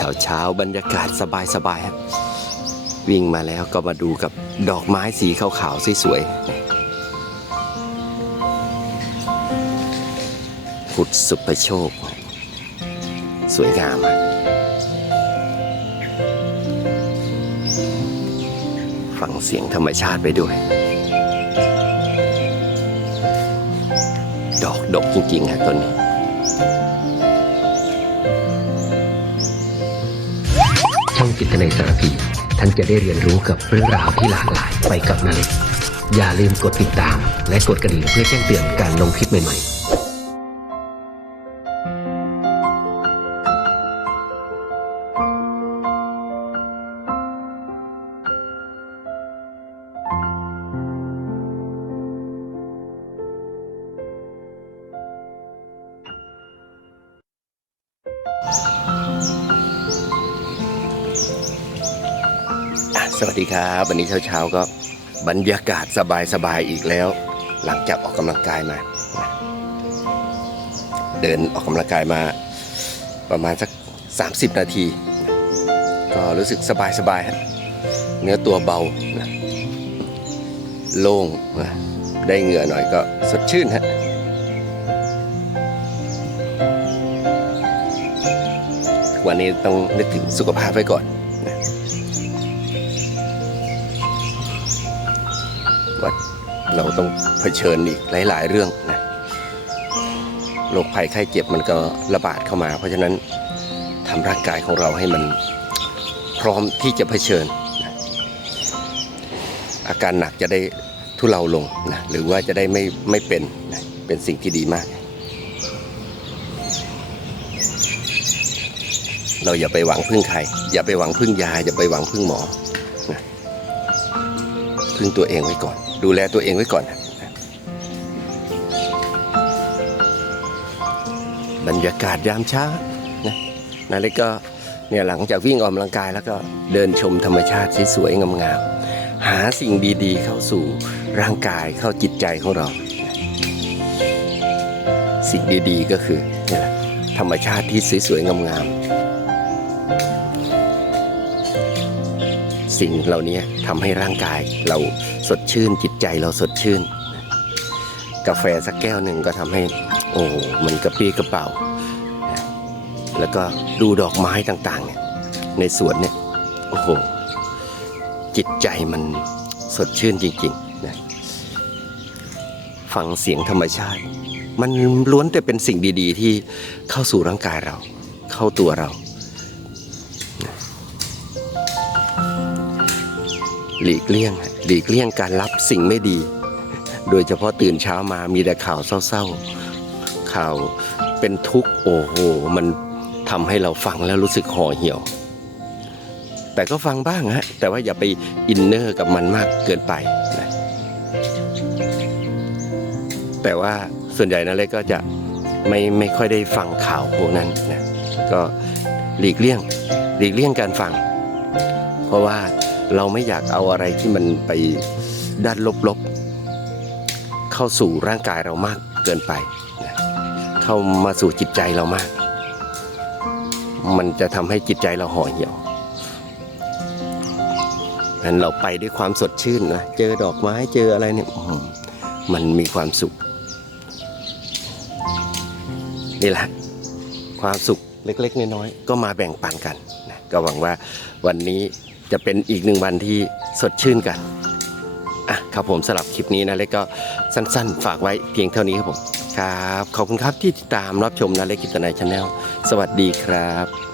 เช้าเช้าบรรยากาศสบายๆครับ วิ่งมาแล้วก็มาดูกับดอกไม้สีขาวๆสวยๆพุทธสุภโชค สวยงามฟังเสียงธรรมชาติไปด้วย ดอกดกจริงๆฮะต้นนี้ ช่องจิตในสารพี ท่านจะได้เรียนรู้กับเรื่องราวที่หลากหลายไปกับนาเล็กอย่าลืมกดติดตาม และกดกระดิ่งเพื่อแจ้งเตือนการลงคลิปใหม่ๆ สวัสดีครับ วันนี้เช้าๆก็บรรยากาศสบายๆอีกแล้ว หลังจากออกกำลังกายมา เดินออกกำลังกายมาประมาณสัก 30 นาที ก็รู้สึกสบายๆฮะเนื้อตัวเบานะโล่งนะได้เหงื่อหน่อยก็สดชื่นฮะวันนี้ต้องนึกถึงสุขภาพไว้ก่อน ว่าเราต้องเผชิญอีกหลาย ๆ เรื่องนะโรคภัยไข้เจ็บมันก็ระบาดเข้ามา เพราะฉะนั้นทำร่างกายของเราให้มันพร้อมที่จะเผชิญนะอาการหนักจะได้ทุเลาลงนะหรือว่าจะได้ไม่ไม่เป็นนะเป็นสิ่งที่ดีมาก เราอย่าไปหวังพึ่งใครอย่าไปหวังพึ่งยาอย่าไปหวังพึ่งหมอ พึ่งตัวเองไว้ก่อน ดูแลตัวเองไว้ก่อน บรรยากาศยามเช้านะนาเล็กก็เนี่ยหลังจากวิ่งออกกำลังกายแล้วก็เดินชมธรรมชาติสวยๆงามๆหาสิ่งดีๆ เข้าสู่ร่างกายเข้าจิตใจของเรา สิ่งดีๆก็คือเนี่ยแหละธรรมชาติที่สวยๆงามๆ สิ่งเหล่านี้ทำให้ร่างกายเราสดชื่นจิตใจเราสดชื่น กาแฟสักแก้วหนึ่งก็ทำให้โอ้โหมันกระปี้กระเป๋า แล้วก็ดูดอกไม้ต่างๆเนี่ยในสวนเนี่ยโอ้โหจิตใจมันสดชื่นจริงๆนะฟังเสียงธรรมชาติ มันล้วนแต่เป็นสิ่งดีๆ ที่เข้าสู่ร่างกายเรา เข้าตัวเรา หลีกเลี่ยง หลีกเลี่ยงการรับสิ่งไม่ดี โดยเฉพาะตื่นเช้ามามีแต่ข่าวเศร้าๆ ข่าวเป็นทุกข์โอ้โห มันทำให้เราฟังแล้วรู้สึกห่อเหี่ยว แต่ก็ฟังบ้างฮะ แต่ว่าอย่าไปอินเนอร์กับมันมากเกินไปนะแต่ว่าส่วนใหญ่นะเล็กก็จะไม่ไม่ค่อยได้ฟังข่าวพวกนั้นนะก็หลีกเลี่ยง หลีกเลี่ยงการฟัง เพราะว่า เราไม่อยากเอาอะไรที่มันไปด้านลบๆ เข้าสู่ร่างกายเรามากเกินไปนะเข้ามาสู่จิตใจเรามาก มันจะทำให้จิตใจเราห่อเหี่ยวนั้นเราไปด้วยความสดชื่นนะเจอดอกไม้เจออะไรเนี่ยมันมีความสุข นี่แหละ ความสุขเล็ก ๆ น้อยๆก็มาแบ่งปันกันนะก็หวังว่าวันนี้ จะเป็นอีกหนึ่งวันที่สดชื่นกันอะครับผมสำหรับคลิปนี้นะเล็กก็สั้นๆ ฝากไว้เพียงเท่านี้ครับผมครับขอบคุณครับที่ติดตามรับชมนะเล็กกิตนายชาแนลสวัสดีครับ